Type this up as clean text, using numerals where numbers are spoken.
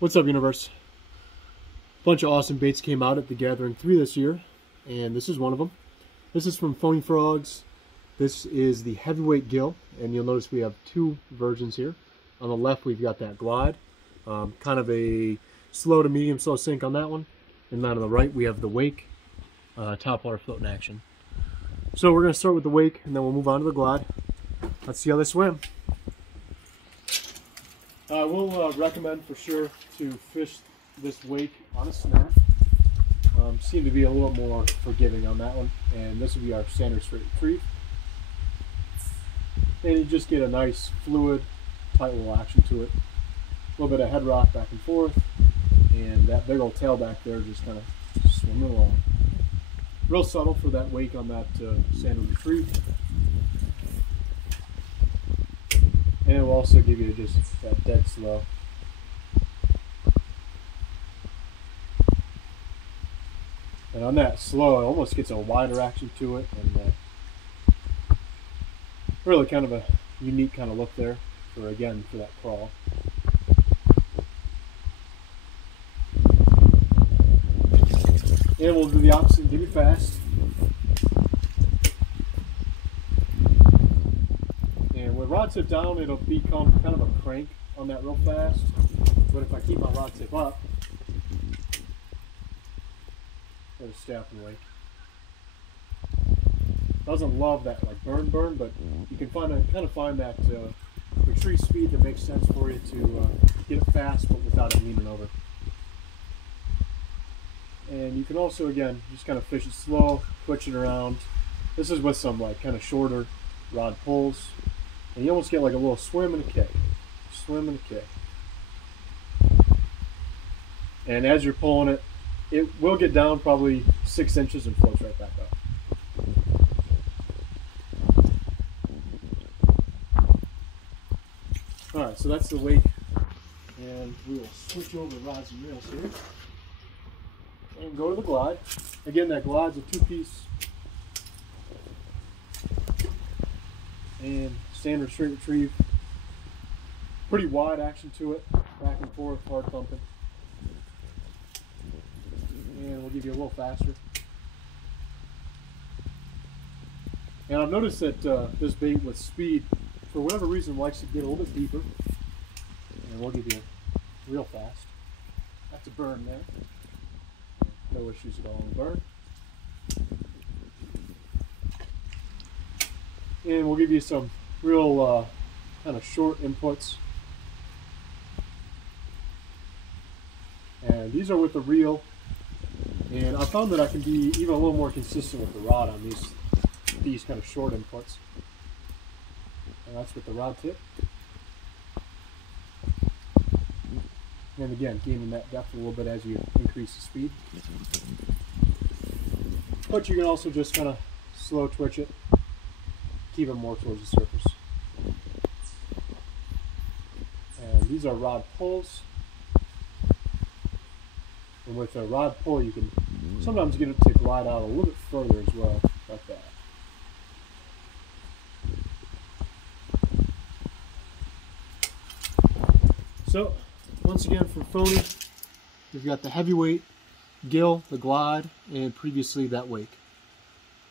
What's up, universe? A bunch of awesome baits came out at the Gathering 3 this year, and this is one of them. This is from Phoney Frogs. This is the heavyweight gill, and you'll notice we have two versions here. On the left we've got that glide, kind of a slow to medium slow sink on that one, and then on the right we have the wake, top water floating action. So we're going to start with the wake, and then we'll move on to the glide. Let's see how they swim. I will recommend for sure to fish this wake on a snare. Seem to be a little more forgiving on that one, and this will be our standard straight retrieve. And you just get a nice fluid, tight little action to it. A little bit of head rock back and forth, and that big old tail back there just kind of swimming along. Real subtle for that wake on that standard retrieve. And it will also give you just that dead slow. And on that slow, it almost gets a wider action to it, and really kind of a unique kind of look there for, again, for that crawl. And we'll do the opposite and give it fast. And with rod tip down, it'll become kind of a crank on that real fast. But if I keep my rod tip up, it'll stay up and wake. Doesn't love that like burn, but you can kind of find that retrieve speed that makes sense for you to get it fast, but without it leaning over. And you can also, again, just kind of fish it slow, twitch it around. This is with some like kind of shorter rod pulls. And you almost get like a little swim and a kick. Swim and a kick. And as you're pulling it, it will get down probably 6 inches and floats right back up. Alright, so that's the wake. And we will switch over rods and reels here. And go to the glide. Again, that glide's a 2-piece. And standard straight retrieve. Pretty wide action to it. Back and forth, hard thumping. And we'll give you a little faster. And I've noticed that this bait with speed, for whatever reason, likes to get a little bit deeper. And we'll give you real fast. That's a burn there. No issues at all on the burn. And we'll give you some real kind of short inputs. And these are with the reel. And I found that I can be even a little more consistent with the rod on these kind of short inputs. And that's with the rod tip. And again, gaining that depth a little bit as you increase the speed. But you can also just kind of slow twitch it, keep it more towards the surface. And these are rod pulls. And with a rod pull, you can sometimes get it to glide out a little bit further as well, like that. So, once again from Phoney, we've got the heavyweight, gill, the glide, and previously that wake.